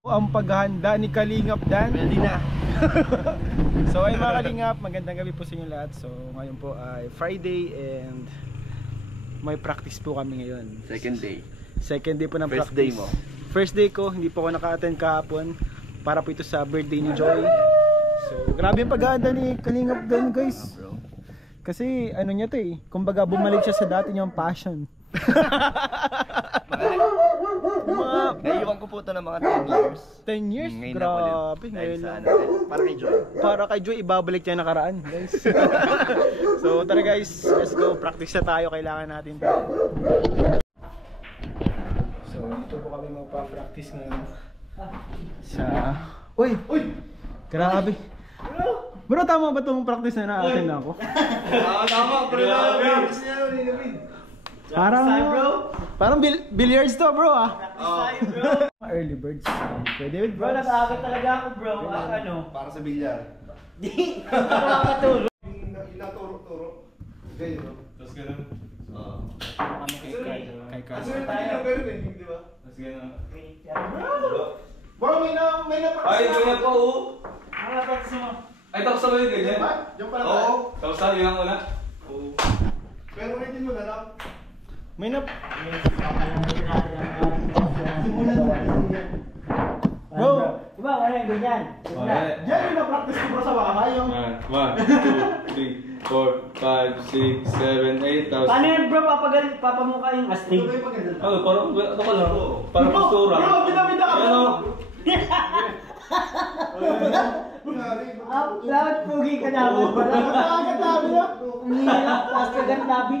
Ang paghahanda ni Kalingap Dan. Ready na. So ay mga Kalingap, magandang gabi po sa inyo lahat. So ngayon po ay Friday and may practice po kami ngayon. Second day. Second day po ng First practice. day mo. First day ko, hindi po ako naka-attend kahapon para po ito sa birthday ni Joy. So grabe yung paghahanda ni Kalingap Dan, guys. Bro. Kasi ano niya to eh, kumbaga bumalik siya sa dati niyang passion. Naiiwan ko po ito ng mga 10 years. 10 years? Ngayon Grabe, na ngayon ulit. lang. Para kay Joy. Para kay Joy, ibabalik niya nakaraan, guys. So tara guys, let's go. Practice na tayo, kailangan natin. So dito po kami magpa-practice ngayon. Sa... Uy! Uy! Grabe! Bro, tama ba itong practice na na-attend ako? Tama, bro. Parang billiards to, bro, ah. Early birds. Pwede, bro. Bro, nag-aagat talaga ako, bro. Ano? Para sa bilyar. Di! Nakakatulog. Inaturo-turo. Ganyan, no? Tapos ganun. Oo. Kami kay Carl. Kasi tayo ganun eh, di ba? Tapos ganun. Bro, may na Ay, ganyan pa oh. Ano ba gusto mo? Ay, tapos sabay ganyan. Diyan pala Oo. tayo. Tapos tayo yung una. Oo. Pero hindi mo na lang. May na... Bro! Diba, wala yung ganyan. Okay. Diyan yung na-practice ko, bro, sa bahay. Yung... 1, 2, 3, 4, 5, 6, 7, 8. Tapos... Paano yan, bro? Papamukha yung astig. Ano, parang ano ka lang. Parang postura. Bro, binabida ka, bro! Ano? Dapat pugi ka naman pala. Nakakagat nabi na. Ang hirap, taas ka gan nabi.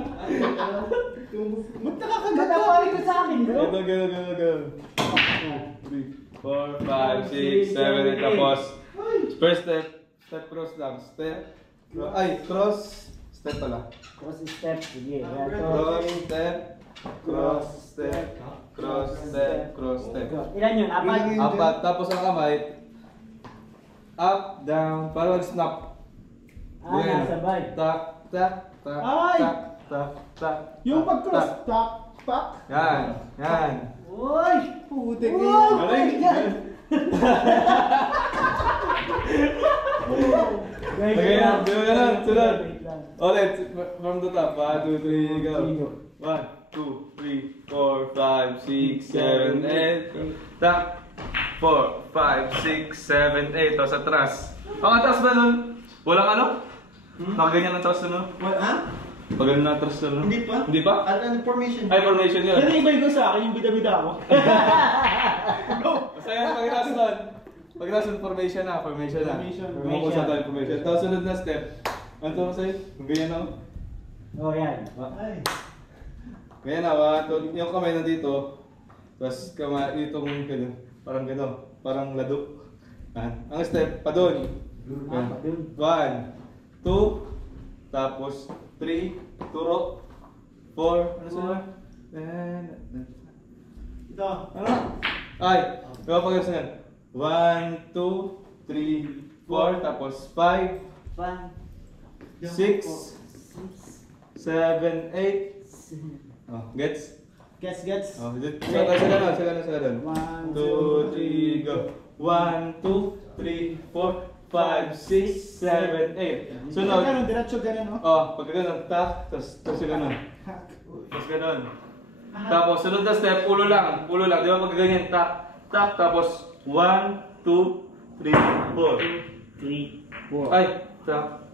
Ba't nakakagat Ba't ang pari ko sa akin, bro? Ito, ganun. 2, 3, 4, 5, 6, 7, 8. Tapos, first step. Step cross lang. Step. Ay, cross. Step pala. Cross step. Sige. Cross step. Cross step. Cross step. Cross step. Ilan yun? Apat? Apat. Tapos ang kamay. Up, down. Para mag-snap. Nasabay. Tak, tak, tak, Ay! tak, tak, tak. Yung pag-cross, tak, tak. Yan. Uy! Putik Wow! Galing. Ganun, ganun, sunod. Ulit, from the top. 1, 2, 3, go. 1, 2, 3, 4, 5, 6, 7, 8. Tak. 4, 5, 6, 7, 8. Tapos atras. Ang atras ba nun? Walang ano? Nakaganyan ang atras nun? Ha? Pag ganun ang atras nun? Hindi pa. Hindi pa? Ano formation? Ay, formation yun. Pero iba yung sa akin, yung bida-bida ako. Masaya na pag-atras nun. Pag-atras nun, formation na. Formation. Lumako sa tayo formation. Tapos sunod na step. Ano to sa'yo? Kung ganyan ako. Oh, yan. Ay. Ganyan na, yung kamay nandito. Tapos kamay, itong ganyan. Parang gano'n. Parang lado. Ang step, pa doon. 1, 2, tapos 3, turo, 4, ano sa'yo? Ito. Ano? Ay, diba pag yan? 1, 2, 3, 4, tapos 5, 6, 7, 8. Oh, gets? Gets. Oh, sa ganun. 1, 2, 3, go. 1, 2, 3, 4, 5, 6, 7, 8. Sunod. Ganun, diretso ganun, no? Oh, pag ganun, tak, tapos ganun. Tapos ganun. Tapos sunod na step, ulo lang. Di ba pag ganyan, tak, tapos 1, 2, 3, 4. 3, 4. Ay, tak.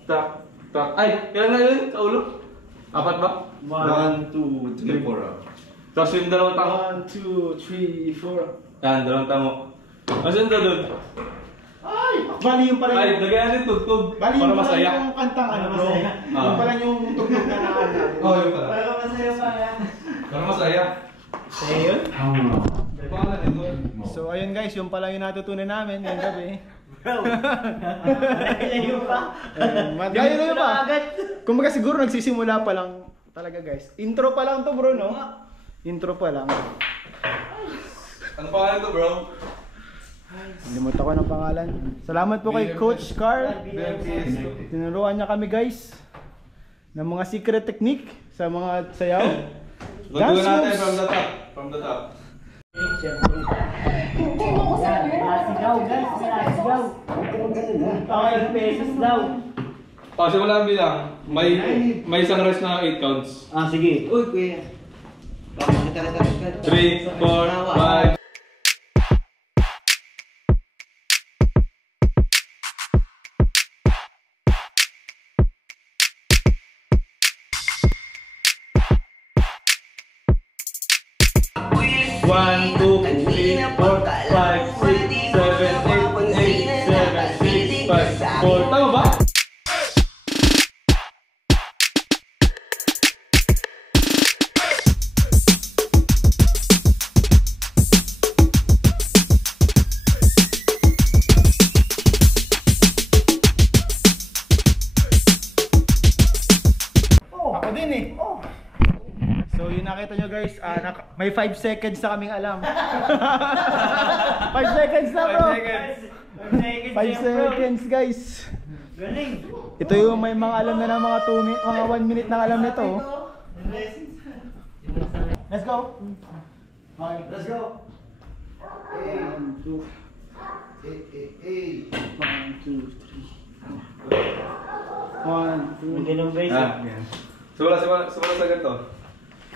Ay, kailan na yun sa ulo? Apat ba? 1, 2, 3, 4. Tapos yung dalawang tango. 1, 2, 3, 4. Yan, dalawang tango. Asan na doon? Ay! Bali yung pala Ay, yung... lagyan natin tugtog. Bali Para yung pala masaya. yung kantang ano, bro. Masaya. Yung pala yung tugtog na nakalala. Oh, yun pala. Para masaya pa yan. Para masaya. Sa'yo yun? Pangalan nito. So ayun guys, yung pala yung natutunan namin ngayong gabi. Bro! Ayaw pa. Gaya na yun pa. Agad. Kumbaga siguro nagsisimula pa lang talaga guys. Intro pa lang to bro, no? Intro pa lang. Ano pangalan to, bro? Limutan ko ng pangalan. Salamat po kay Coach Carl. Tinuruan niya kami guys ng mga secret technique sa mga sayaw. Lutuan natin moves. from the top. Hindi mo ko sabi. daw. Okay, pesos daw. Oh, simulan bilang. May isang rest na 8 counts. Ah, sige. Uy, kuya. Bakit kita. 3, 4, 5. One, two, three, four, five, six, seven, eight, 7, 6, 5, 4. Tama ba? Ako din eh. So yun nakita nyo guys, may 5 seconds na kaming alam. 5 seconds na bro. 5 seconds guys. Galing. Ito yung may mga alam na ng mga 1 minute nang alam nito. Let's go. Okay, let's go. 1, 2, 1, 2. Ganun guys. Simula sa ganito.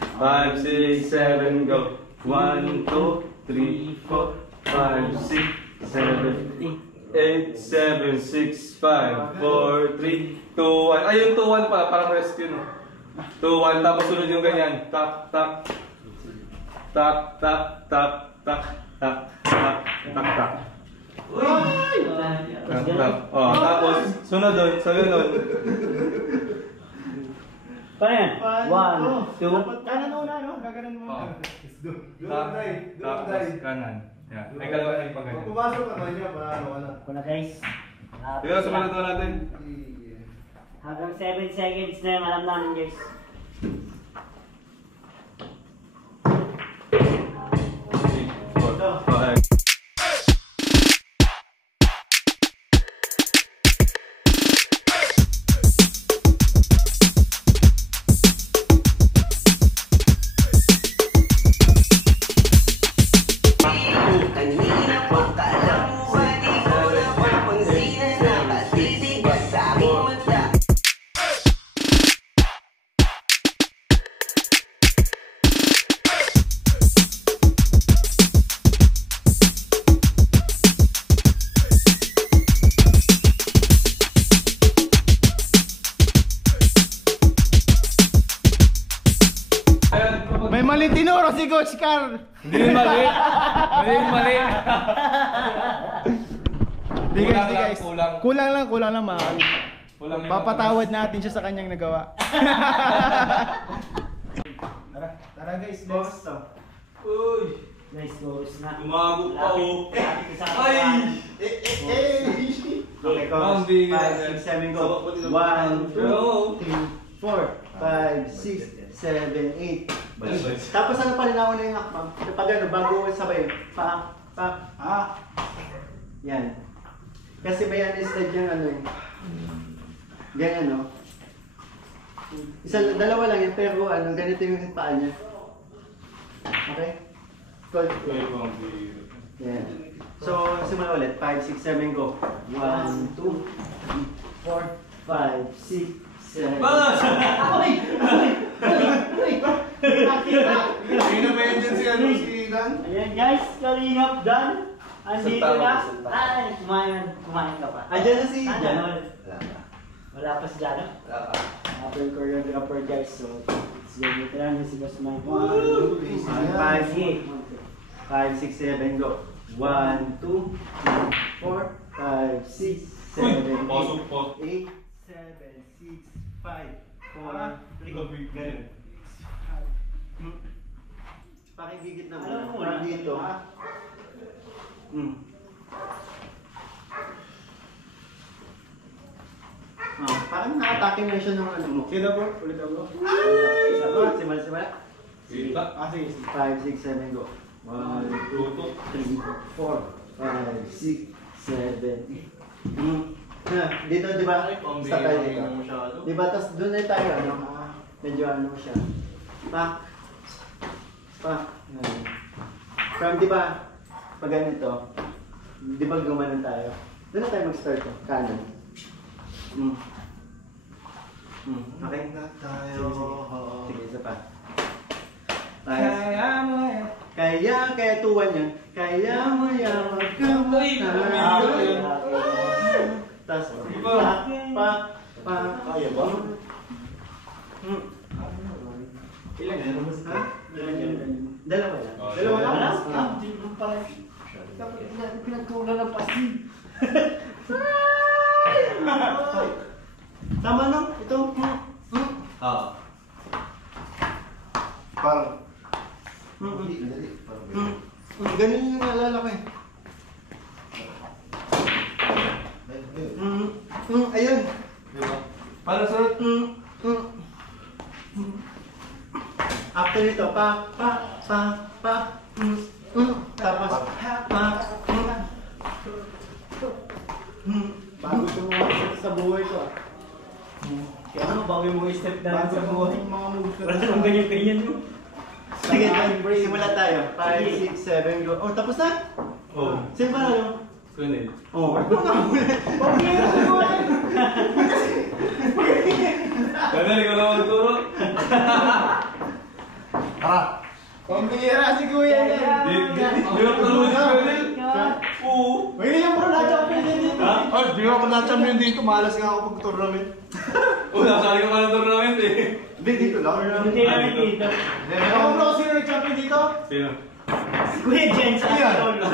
5, 6, 7, go. 1, 2, 3, 4, 5, 6, 7, 8, 7, 6, 5, 4, 3, 2, 1. Ay, yung 2, 1 pala, parang rest yun. 2, 1, tapos sunod yung ganyan. Tak, tak. Tak, tak, tak, tak, tak, tak, tak, tak. Tak, tak. Oh, tapos sunod doon, sa ganun. Paano yan? 1, 2. Kanan una, no? Gaganan mo. Oh. Tapos kanan. Yan. Ay, kalawa ay pag ganyan. Pumasok ka man niya, para wala. Ako na guys. Sige na, sumunod na natin. Hanggang 7 seconds na yung alam namin guys. May mali tinuro si Coach Carl. Hindi yung mali. Hindi yung mali. Di guys, di guys. Kulang. Kulang lang mahal. Kulang yung Papatawad natin siya sa kanyang nagawa. Tara guys, let's Uy. Nice goals na. Umago pa oh. Ay! Okay, Ang coach. bigat. 5, 6, 7, go. So, 1, 2, Go. 3, 4, 5, 6, 7, 8. Tapos ano pa linawan na yung hakbang? Pag ano, bago sabay. Pa. Yan. Kasi may unlisted yung ano eh. Ganyan no? Dalawa lang yan, pero ano, ganito yung paa niya. Okay? Cool. Yan. So, simula ulit. 5, 6, 7, go. 1, 2, 3, 4, 5, 6, 7. Ayan guys, kalingap done. Andito na. Ay, kumain ka pa. Andiyan na si Jano. Wala pa si Jano. Wala pa. Apple choreographer guys, so it's good. Ito lang yung si Boss Mike. 5, 6, 7, go. 1, 2, 3, 4, 5, 6, 7, 8, 8, 7, 6, 5, 4, 3, ganun. Pakigigit na Alam mo mo. na. Dito. Parang nakatake na siya ng ano mo. Sino bro? Ulit ako. Isa ba? Simula. Kita. Sige. 5, 6, 7, go. 1, 2, 3, 4, 5, 6, 7, 8. Dito, di ba? Stop tayo dito. Di ba? Tapos doon na tayo, ano? Medyo ano siya. Pa. From di ba? Pag ganito, di ba gumanon tayo? Doon na tayo mag-start to. Kanan. Okay? tayo. Sige, isa pa. Kaya 2-1 yan. Kaya mo yan magkamahal. Tapos, pa. Kaya ba? Ilan yan? Ha? Dalawa lang. Dalawa lang? Ah. Hindi mo pala. Dapat pinagkulang ng pasti. Tama no? Ito. Parang, dali. Ganun yung naalala ko eh. Ayun. Diba? Para sa... After nito, pa. Tapos, bago ito sa buhay ko ah. Kaya ano, bago yung mga step na sa buhay. Mga moves ko. Wala nang ganyan-ganyan mo. Sige, simula tayo. 5, 6, 7, go. Oh, tapos na? Oh. Sino ba ano? Kunil. Oh, wag mo nga muna. Wag mo nga muna. Ganun, ikaw na magturo. Pambira si Kuya yan. Di ba tulungan si Kunil? Oo. Wait lang bro, na-champion din dito. Ay, di ako na-champion dito. Malas nga ako pag-tournament. Oo, nasali ka pa ng tournament eh. Hindi, dito lang. Hindi namin dito. Ako bro, sino nag-champion dito? Sino? Si Kuya Jen sa Lolo.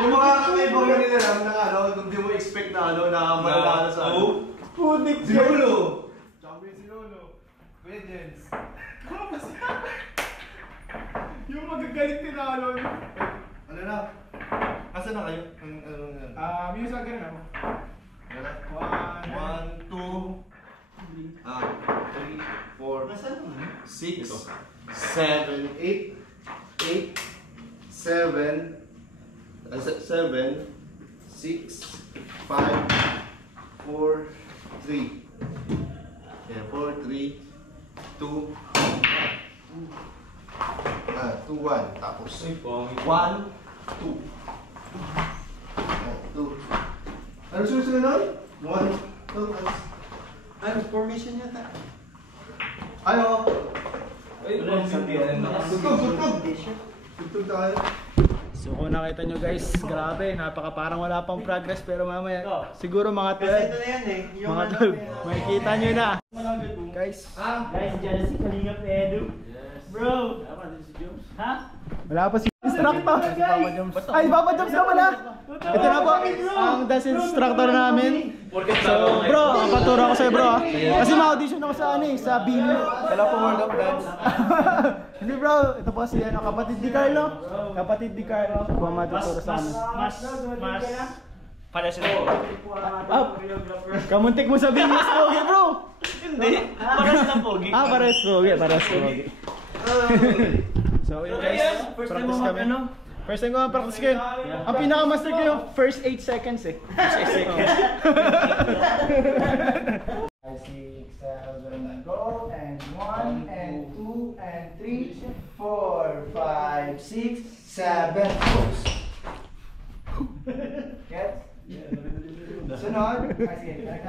Yung mga kakaibang nila lang na ano, hindi mo expect na ano, na malalala sa ano. Putik Si Lolo! Champion si Lolo. Kuya Jens. Yung magagalit tinalo. Ano na? Asa na kayo? Ano na? Music ganun ako. Ano na? 1, 2, 3, 4, Nasaan mo? 6, 7, 8, 7, 6, 5, 4, 3. Yeah, 4, 3, 2, 2, 1. Tapos, Ay, pangit. 1, 2. 2. Ano susunod? 1, 2, Ano, formation yata? Ano? Ay, pangit. Tugtog tayo. So kung nakita nyo guys, grabe, parang wala pang progress pero mamaya siguro mga Kasi ito na yan eh. Yung mga ano, 12, makikita nyo na. Guys, Guys, dyan si Kalingap Edu. Bro! Ha? wala pa si instructor. Ay, Papa Joms na pala. Ito na po, ang dance instructor namin. So bro, paturo ako sa'yo bro ha. Kasi ma-audition ako sa ano eh, sa BIM. Wala po World of Dance. Hindi bro, ito po si ano, kapatid ni Carlo. Kapatid ni Carlo. Ako ang matuturo sa amin. Para sila. Kamuntik mo sabihin mas pogi bro. Hindi. Para sila pogi. Pares pogi, pares pogi. So yun guys, practice kami. First time ko practice kayo. Ang pinaka-master ko yung first 8 seconds eh. First 8 seconds. 5, 6, 7, go, and 1, and 2, and 3, 4, 5, 6, 7, pose. Get? Sunod. Sige.